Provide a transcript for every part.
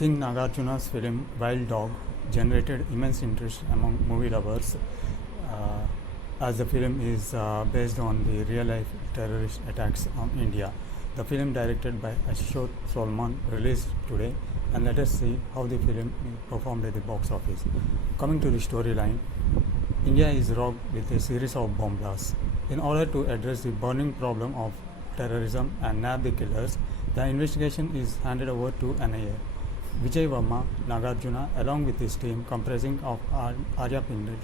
King Nagarjuna's film Wild Dog generated immense interest among movie lovers as the film is based on the real life terrorist attacks on India. The film, directed by Ashok Solomon, released today, and let us see how the film performed at the box office. Coming to the storyline, India is rocked with a series of bomb blasts. In order to address the burning problem of terrorism and nab the killers, the investigation is handed over to NIA. Vijay Verma Nagarjuna, along with his team comprising of Arya Pindit,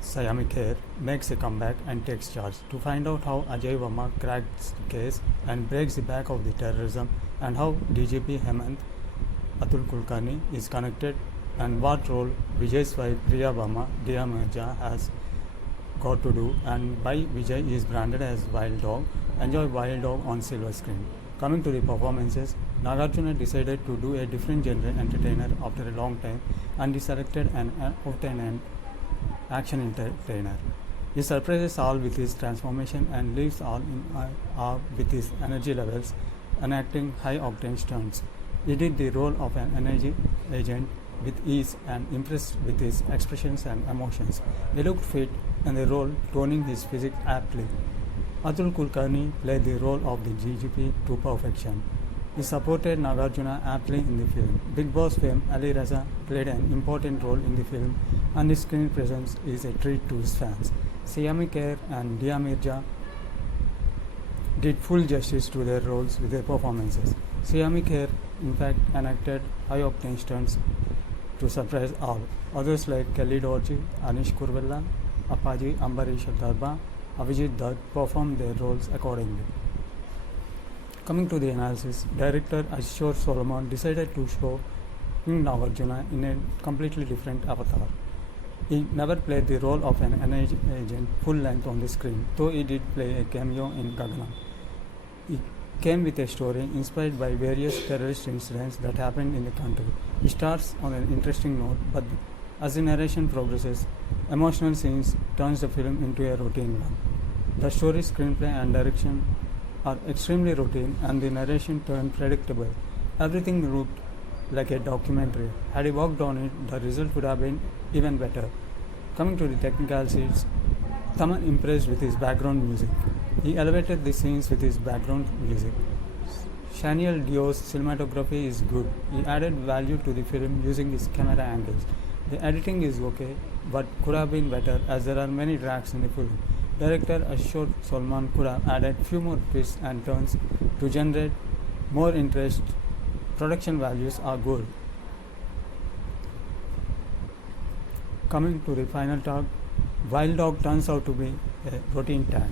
Sayami Kher, makes a comeback and takes charge to find out how Ajay Verma cracks the case and breaks the back of the terrorism, and how DGP Hemant Atul Kulkarni is connected, and what role Vijay's wife Priya Verma, Dia Mirza, has got to do, and why Vijay is branded as Wild Dog. Enjoy Wild Dog on silver screen. Coming to the performances, Nagarjuna decided to do a different genre entertainer after a long time, and he selected an out-and-out action entertainer. He surprises all with his transformation and leaves all in awe with his energy levels, enacting high-octane stunts. He did the role of an energy agent with ease and impressed with his expressions and emotions. He looked fit in the role, toning his physique aptly. Atul Kulkarni played the role of the DGP to perfection. He supported Nagarjuna aptly in the film. Big Boss fame Ali Raza played an important role in the film, and his screen presence is a treat to his fans. Sayami Kher and Dia Mirza did full justice to their roles with their performances. Sayami Kher, in fact, enacted high-octane stunts to surprise all. Others like Kelly Dorji, Anish Kurvella, Appaji Ambarish Darba, Avijit Dutt performed their roles accordingly. Coming to the analysis, director Ashok Solomon decided to show King Nagarjuna in a completely different avatar. He never played the role of an NIA agent full length on the screen, though he did play a cameo in Gaganam. He came with a story inspired by various terrorist incidents that happened in the country. He starts on an interesting note, but as the narration progresses, emotional scenes turns the film into a routine one. The story, screenplay and direction are extremely routine, and the narration turned predictable. Everything looked like a documentary. Had he worked on it, the result would have been even better. Coming to the technicalities, Thaman impressed with his background music. He elevated the scenes with his background music. Shaniel Dio's cinematography is good. He added value to the film using his camera angles. The editing is okay, but could have been better as there are many tracks in the film. Director Ashok Solomon could have added few more twists and turns to generate more interest. Production values are good. Coming to the final talk, Wild Dog turns out to be a routine tag.